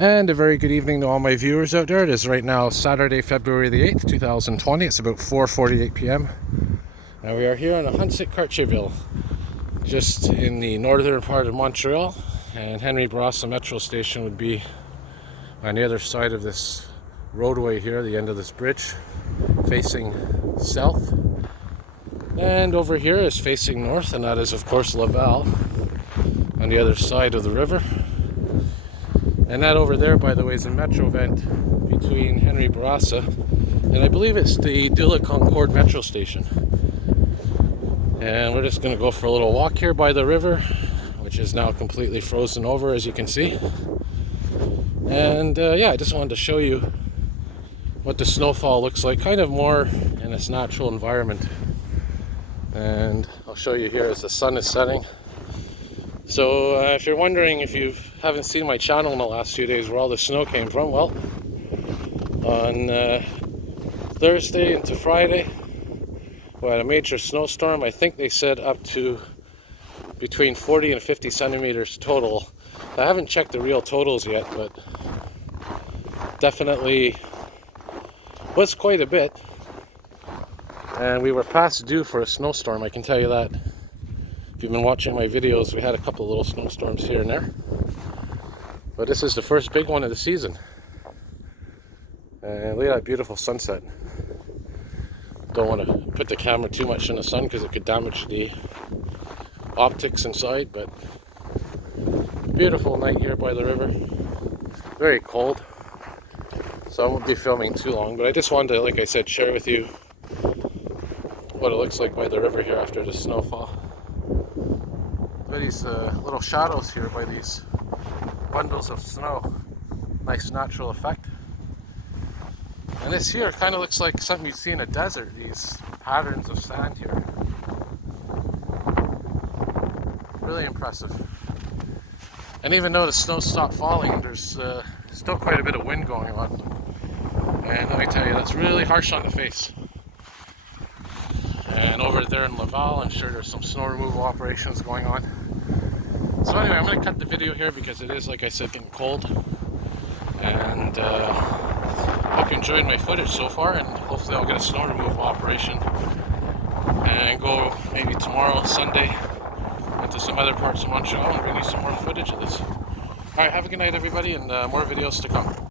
And a very good evening to all my viewers out there. It is right now Saturday, February the 8th, 2020. It's about 4:48 p.m. And we are here on Ahuntsic-Cartierville, just in the northern part of Montreal. And Henry-Bourassa Metro Station would be on the other side of this roadway here, the end of this bridge, facing south. And over here is facing north, and that is of course Laval on the other side of the river. And that over there, by the way, is a metro vent between Henry-Bourassa and I believe it's the De La Concorde Metro Station. And we're just going to go for a little walk here by the river, which is now completely frozen over, as you can see. And yeah, I just wanted to show you what the snowfall looks like, kind of more in its natural environment. And I'll show you here as the sun is setting. So if you're wondering, if you haven't seen my channel in the last few days, where all the snow came from, well, on Thursday into Friday, we had a major snowstorm. I think they said up to between 40 and 50 centimeters total. I haven't checked the real totals yet, but definitely was quite a bit. And we were past due for a snowstorm, I can tell you that. If you've been watching my videos, we had a couple of little snowstorms here and there. But this is the first big one of the season. And look at that beautiful sunset. Don't want to put the camera too much in the sun because it could damage the optics inside, but beautiful night here by the river. Very cold, so I won't be filming too long, but I just wanted to, like I said, share with you what it looks like by the river here after the snowfall. Look at these little shadows here by these bundles of snow. Nice natural effect. And this here kind of looks like something you'd see in a desert, these patterns of sand here. Really impressive. And even though the snow stopped falling, there's still quite a bit of wind going on. And let me tell you, that's really harsh on the face. And over there in Laval, I'm sure there's some snow removal operations going on. So anyway, I'm going to cut the video here because it is, like I said, getting cold. And hope you enjoyed my footage so far, and hopefully I'll get a snow removal operation and go maybe tomorrow, Sunday, into some other parts of Montreal and bring you some more footage of this. Alright, have a good night everybody, and more videos to come.